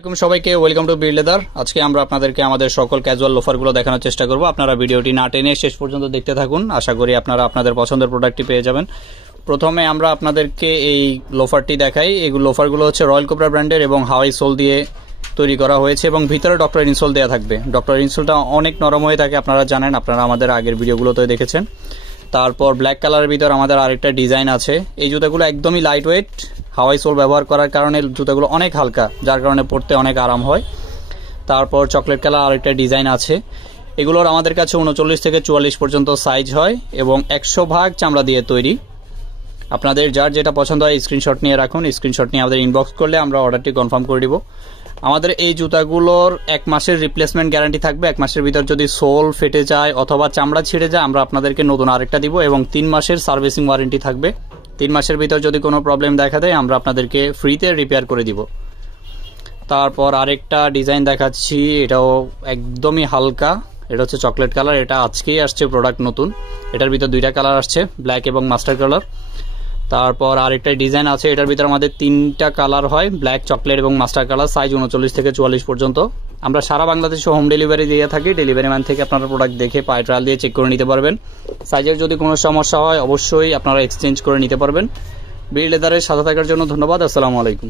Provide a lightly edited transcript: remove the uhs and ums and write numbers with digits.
সবাইকে welcome to build leather. আজকে আমরা আপনাদেরকে আমাদের সকল ক্যাজুয়াল লোফারগুলো দেখানোর চেষ্টা করব। আপনারা ভিডিওটি না টেনে শেষ পর্যন্ত দেখতে থাকুন। আশা করি আপনারা আপনাদের পছন্দের প্রোডাক্টটি পেয়ে যাবেন। প্রথমে আমরা আপনাদেরকে এই লোফারটি দেখাই। এই লোফারগুলো হচ্ছে রয়্যাল কোবরা ব্র্যান্ডের এবং হাওয়াই সোল দিয়ে তৈরি করা হয়েছে এবং ভিতরে ডক্টর ইনসোল দেওয়া থাকবে। ডক্টর ইনসোলটা অনেক নরম হয়ে থাকে, আপনারা জানেন, আপনারা আমাদের আগের ভিডিওগুলোতে দেখেছেন। তারপর ব্ল্যাক কালারের ভিতর আমাদের আরেকটা ডিজাইন আছে। এই জুতাগুলো একদমই লাইট ওয়েট, হাওয়াই সোল ব্যবহার করার কারণে জুতাগুলো অনেক হালকা, যার কারণে পরতে অনেক আরাম হয়। তারপর চকলেট কালার আরেকটা ডিজাইন আছে। এগুলোর আমাদের কাছে 39 থেকে 44 পর্যন্ত সাইজ হয় এবং 100 ভাগ চামড়া দিয়ে তৈরি। আপনাদের যার যেটা পছন্দ হয় স্ক্রিনশট নিয়ে রাখুন। স্ক্রিনশট নিয়ে আমাদের ইনবক্স করলে আমরা অর্ডারটি কনফার্ম করে দিব। আমাদের এই জুতাগুলোর 1 মাসের রিপ্লেসমেন্ট গ্যারান্টি থাকবে। 1 মাসের ভিতর যদি সোল ফেটে যায় অথবা চামড়া ছিঁড়ে যায় আমরা আপনাদেরকে নতুন আরেকটা দিব এবং 3 মাসের সার্ভিসিং ওয়ারেন্টি থাকবে। 3 মাসের ভিতর যদি কোনো প্রবলেম দেখা দেয় আমরা আপনাদেরকে ফ্রিতে রিপেয়ার করে দিব। তারপর আরেকটা ডিজাইন দেখাচ্ছি, এটাও একদমই হালকা। এটা হচ্ছে চকলেট কালার। এটা আজকেই আসছে প্রোডাক্ট নতুন। এটার ভিতর 2টা কালার আসছে, ব্ল্যাক এবং মাস্টার কালার। তারপর আরেকটা ডিজাইন আছে, এটার ভিতর আমাদের 3টা কালার হয়, ব্ল্যাক, চকলেট এবং মাস্টার কালার। সাইজ 39 থেকে 44 পর্যন্ত। আমরা সারা বাংলাদেশে হোম ডেলিভারি দিয়ে থাকি। ডেলিভারি ম্যান থেকে আপনারা প্রোডাক্ট দেখে পায়ে ট্রায়াল দিয়ে চেক করে নিতে পারবেন। সাইজের যদি কোনো সমস্যা হয় অবশ্যই আপনারা এক্সচেঞ্জ করে নিতে পারবেন। বিল্ড লেদারের সাথে থাকার জন্য ধন্যবাদ। আসসালামু আলাইকুম।